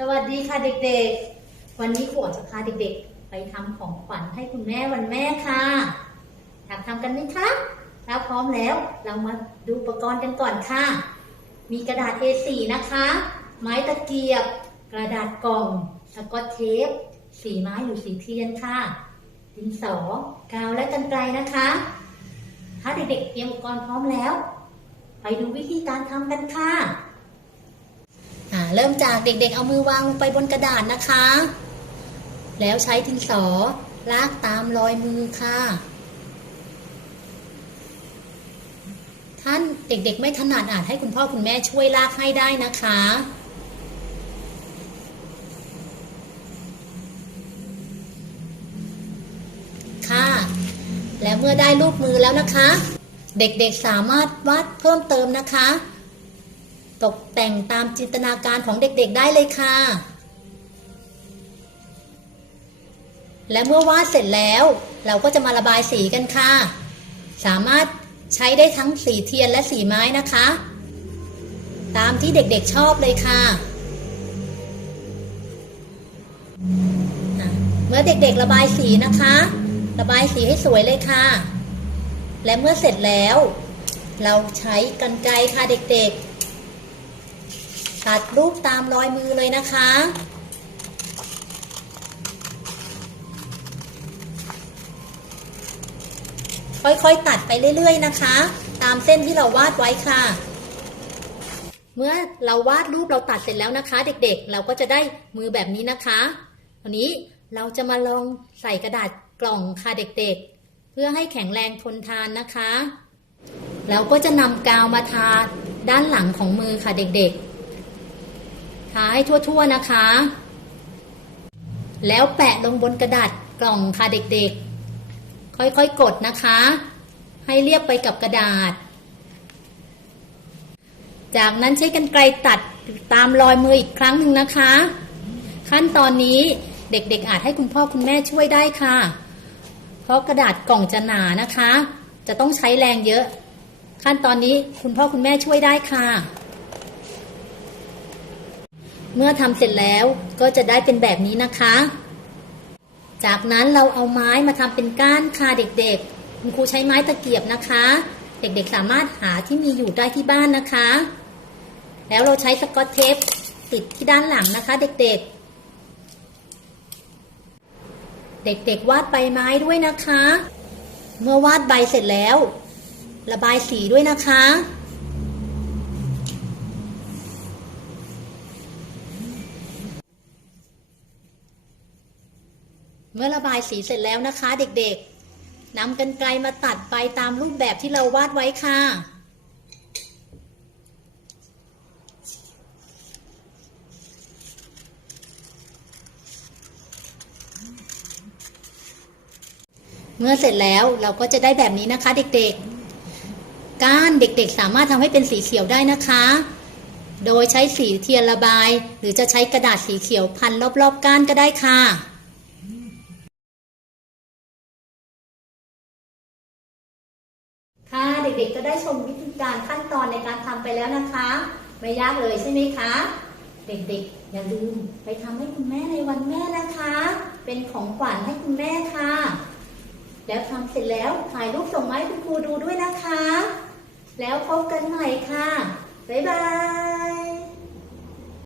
สวัสดีค่ะเด็กๆ วันนี้ครูอ๋อจะพาเด็กๆ ไปทำของขวัญให้คุณแม่วันแม่ค่ะ อยากทำกันไหมคะ ถ้าพร้อมแล้วเรามาดูอุปกรณ์กันก่อนค่ะ มีกระดาษ A4 นะคะ ไม้ตะเกียบ กระดาษกล่อง สกอตเทป สีไม้หรือสีเทียนค่ะ ดินสอ กาวและกันไกลนะคะ ถ้าเด็กๆเตรียมอุปกรณ์พร้อมแล้ว ไปดูวิธีการทำกันค่ะ เริ่มจากเด็กๆ เอามือวางลงไปบนกระดาษนะคะ แล้วใช้ดินสอลากตามรอยมือค่ะ ท่านเด็กๆ ไม่ถนัดอาจให้คุณพ่อคุณแม่ช่วยลากให้ได้นะคะค่ะและเมื่อได้รูปมือแล้วนะคะ เด็กๆสามารถวาดเพิ่มเติมนะคะ ตกแต่งตามจินตนาการของเด็กๆได้เลยค่ะ และเมื่อวาดเสร็จแล้วเราก็จะมาระบายสีกันค่ะ สามารถใช้ได้ทั้งสีเทียนและสีไม้นะคะ ตามที่เด็กๆชอบเลยค่ะะเมื่อเด็กๆระบายสีนะคะ ระบายสีให้สวยเลยค่ะ และเมื่อเสร็จแล้ว เราใช้กันไกค่ะเด็กๆ ตัดรูปตามรอยมือเลยนะคะ ค่อยๆตัดไปเรื่อย ๆ นะคะ ตามเส้นที่เราวาดไว้ค่ะ เมื่อเราวาดรูปเราตัดเสร็จแล้วนะคะ เด็กๆ เราก็จะได้มือแบบนี้นะคะวันนี้เราจะมาลองใส่กระดาษกล่องค่ะเด็กๆ เพื่อให้แข็งแรงทนทานนะคะเราก็จะนำกาวมาทาด้านหลังของมือค่ะเด็กๆาให้ทั่วๆนะคะ แล้วแปะลงบนกระดาษกล่องค่ะเด็กๆ ค่อยๆกดนะคะ ให้เรียบไปกับกระดาษ จากนั้นใช้กันไกลตัดตามรอยมืออีกครั้งหนึ่งนะคะ ขั้นตอนนี้เด็กๆอาจให้คุณพ่อคุณแม่ช่วยได้ค่ะ เพราะกระดาษกล่องจะหนานะคะ จะต้องใช้แรงเยอะ ขั้นตอนนี้คุณพ่อคุณแม่ช่วยได้ค่ะ เมื่อทำเสร็จแล้วก็จะได้เป็นแบบนี้นะคะ จากนั้นเราเอาไม้มาทำเป็นก้านค่ะเด็กๆ คุณครูใช้ไม้ตะเกียบนะคะ เด็กๆสามารถหาที่มีอยู่ได้ที่บ้านนะคะ แล้วเราใช้สกอตเทปติดที่ด้านหลังนะคะ เด็กๆเด็กๆวาดใบไม้ด้วยนะคะ เมื่อวาดใบเสร็จแล้ว ระบายสีด้วยนะคะ เมื่อระบายสีเสร็จแล้วนะคะ เด็กๆนำกันไกลมาตัดไปตามรูปแบบที่เราวาดไว้ค่ะเมื่อเสร็จแล้วเราก็จะได้แบบนี้นะคะ เด็กๆ ก้านเด็กๆ สามารถทำให้เป็นสีเขียวได้นะคะ โดยใช้สีเทียนระบาย หรือจะใช้กระดาษสีเขียวพันรอบๆ ก้านก็ได้ค่ะ ด็กๆก็ได้ชมวิธีการขั้นตอนในการทำไปแล้วนะคะ ไม่ยากเลยใช่ไหมคะ เด็กๆ อย่าลืมไปทำให้คุณแม่ในวันแม่นะคะ เป็นของขวัญให้คุณแม่ค่ะ แล้วทำเสร็จแล้วถ่ายรูปส่งมาให้คุณครูดูด้วยนะคะ แล้วพบกันใหม่ค่ะ บ๊ายบาย